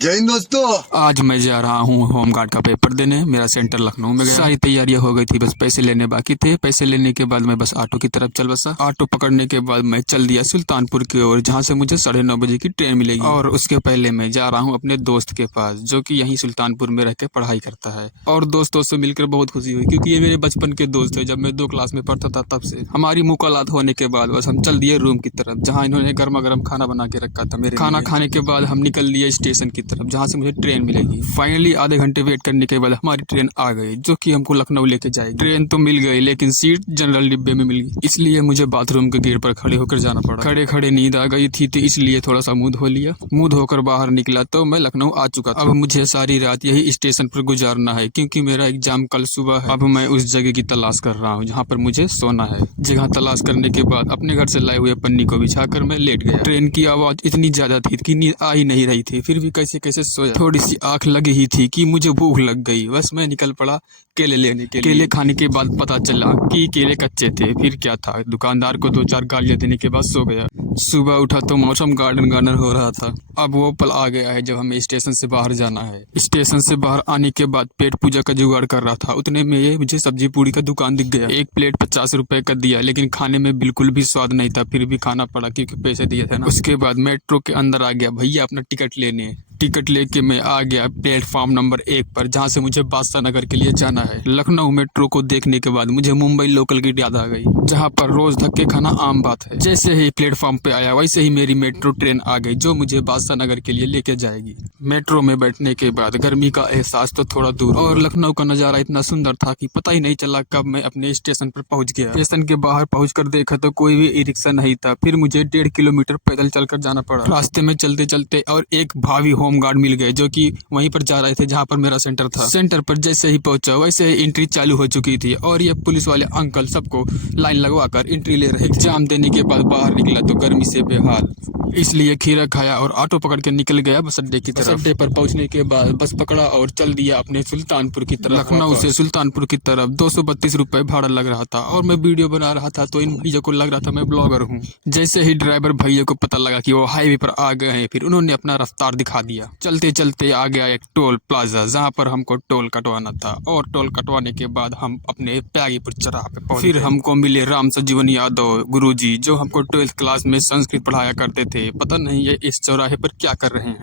जय हिंद दोस्तों। आज मैं जा रहा हूँ होमगार्ड का पेपर देने। मेरा सेंटर लखनऊ में गया। सारी तैयारियां हो गई थी, बस पैसे लेने बाकी थे। पैसे लेने के बाद मैं बस ऑटो की तरफ चल बसा। ऑटो पकड़ने के बाद मैं चल दिया सुल्तानपुर की ओर, जहाँ से मुझे 9:30 बजे की ट्रेन मिलेगी। और उसके पहले मैं जा रहा हूँ अपने दोस्त के पास, जो कि यहीं सुल्तानपुर में रह के पढ़ाई करता है। और दोस्तों से मिलकर बहुत खुशी हुई, क्योंकि ये मेरे बचपन के दोस्त है। जब मैं 2 क्लास में पढ़ता था तब से हमारी मुलाकात होने के बाद बस हम चल दिए रूम की तरफ, जहाँ इन्होंने गर्मा गर्म खाना बना के रखा था मेरे खाना खाने के बाद हम निकल लिए स्टेशन की तरफ, जहाँ से मुझे ट्रेन मिलेगी। फाइनली आधे घंटे वेट करने के बाद हमारी ट्रेन आ गई, जो कि हमको लखनऊ लेके जाएगी। ट्रेन तो मिल गई, लेकिन सीट जनरल डिब्बे में मिल गई, इसलिए मुझे बाथरूम के गेट पर खड़े होकर जाना पड़ा। खड़े खड़े नींद आ गई थी, तो इसलिए थोड़ा सा मुंह धो लिया। मुंह धोकर बाहर निकला तो मैं लखनऊ आ चुका था। अब मुझे सारी रात यही स्टेशन पर गुजारना है, क्योंकि मेरा एग्जाम कल सुबह है। अब मैं उस जगह की तलाश कर रहा हूँ जहाँ पर मुझे सोना है। जगह तलाश करने के बाद अपने घर से लाए हुए पन्नी को बिछाकर मैं लेट गया। ट्रेन की आवाज इतनी ज्यादा थी कि नींद आ ही नहीं रही थी, फिर भी कैसे कैसे सोया। थोड़ी सी आंख लगी ही थी कि मुझे भूख लग गई। बस मैं निकल पड़ा केले लेने के लिए। केले खाने के बाद पता चला कि केले कच्चे थे। फिर क्या था, दुकानदार को 2-4 गालियां देने के बाद सो गया। सुबह उठा तो मौसम गार्डन गार्डन हो रहा था। अब वो पल आ गया है जब हमें स्टेशन से बाहर जाना है। स्टेशन से बाहर आने के बाद पेट पूजा का जुगाड़ कर रहा था, उतने में ये मुझे सब्जी पूड़ी का दुकान दिख गया। एक प्लेट 50 रुपए का दिया, लेकिन खाने में बिल्कुल भी स्वाद नहीं था। फिर भी खाना पड़ा, क्योंकि पैसे दिए थे ना। उसके बाद मेट्रो के अंदर आ गया, भैया अपना टिकट लेने। टिकट लेके मैं आ गया प्लेटफॉर्म नंबर 1 पर, जहाँ से मुझे बादशाह नगर के लिए जाना है। लखनऊ मेट्रो को देखने के बाद मुझे मुंबई लोकल की याद आ गई, जहाँ पर रोज धक्के खाना आम बात है। जैसे ही प्लेटफॉर्म पे आया, वैसे ही मेरी मेट्रो ट्रेन आ गई, जो मुझे बादशाह नगर के लिए लेके जाएगी। मेट्रो में बैठने के बाद गर्मी का एहसास तो थोड़ा दूर, और लखनऊ का नजारा इतना सुंदर था कि पता ही नहीं चला कब मैं अपने स्टेशन पर पहुंच गया। स्टेशन के बाहर पहुंचकर देखा तो कोई भी ई रिक्शा नहीं था। फिर मुझे 1.5 किलोमीटर पैदल चलकर जाना पड़ा। रास्ते में चलते चलते और एक भावी होमगार्ड मिल गए, जो कि वहीं पर जा रहे थे जहाँ पर मेरा सेंटर था। सेंटर पर जैसे ही पहुंचा, वैसे ही एंट्री चालू हो चुकी थी, और ये पुलिस वाले अंकल सबको लाइन लगवाकर एंट्री ले रहे। एग्जाम देने के बाद बाहर निकला तो गर्मी से बेहाल, इसलिए खीरा खाया और ऑटो पकड़ के निकल गया बस अड्डे की तरफ। अड्डे पर पहुंचने के बाद बस पकड़ा और चल दिया अपने सुल्तानपुर की तरफ। लखनऊ से सुल्तानपुर की तरफ 232 रुपए भाड़ा लग रहा था, और मैं वीडियो बना रहा था तो इन भैया को लग रहा था मैं ब्लॉगर हूँ। जैसे ही ड्राइवर भैया को पता लगा कि वो हाईवे पर आ गए हैं, फिर उन्होंने अपना रफ्तार दिखा दिया। चलते चलते आ गया एक टोल प्लाजा, जहाँ पर हमको टोल कटवाना था, और टोल कटवाने के बाद हम अपने प्यागीपुर चौराहे पे पहुंचे। फिर हमको मिले राम सजीवन यादव गुरुजी, जो हमको 12th क्लास में संस्कृत पढ़ाया करते थे। पता नहीं ये इस चौराहे पर क्या कर रहे हैं।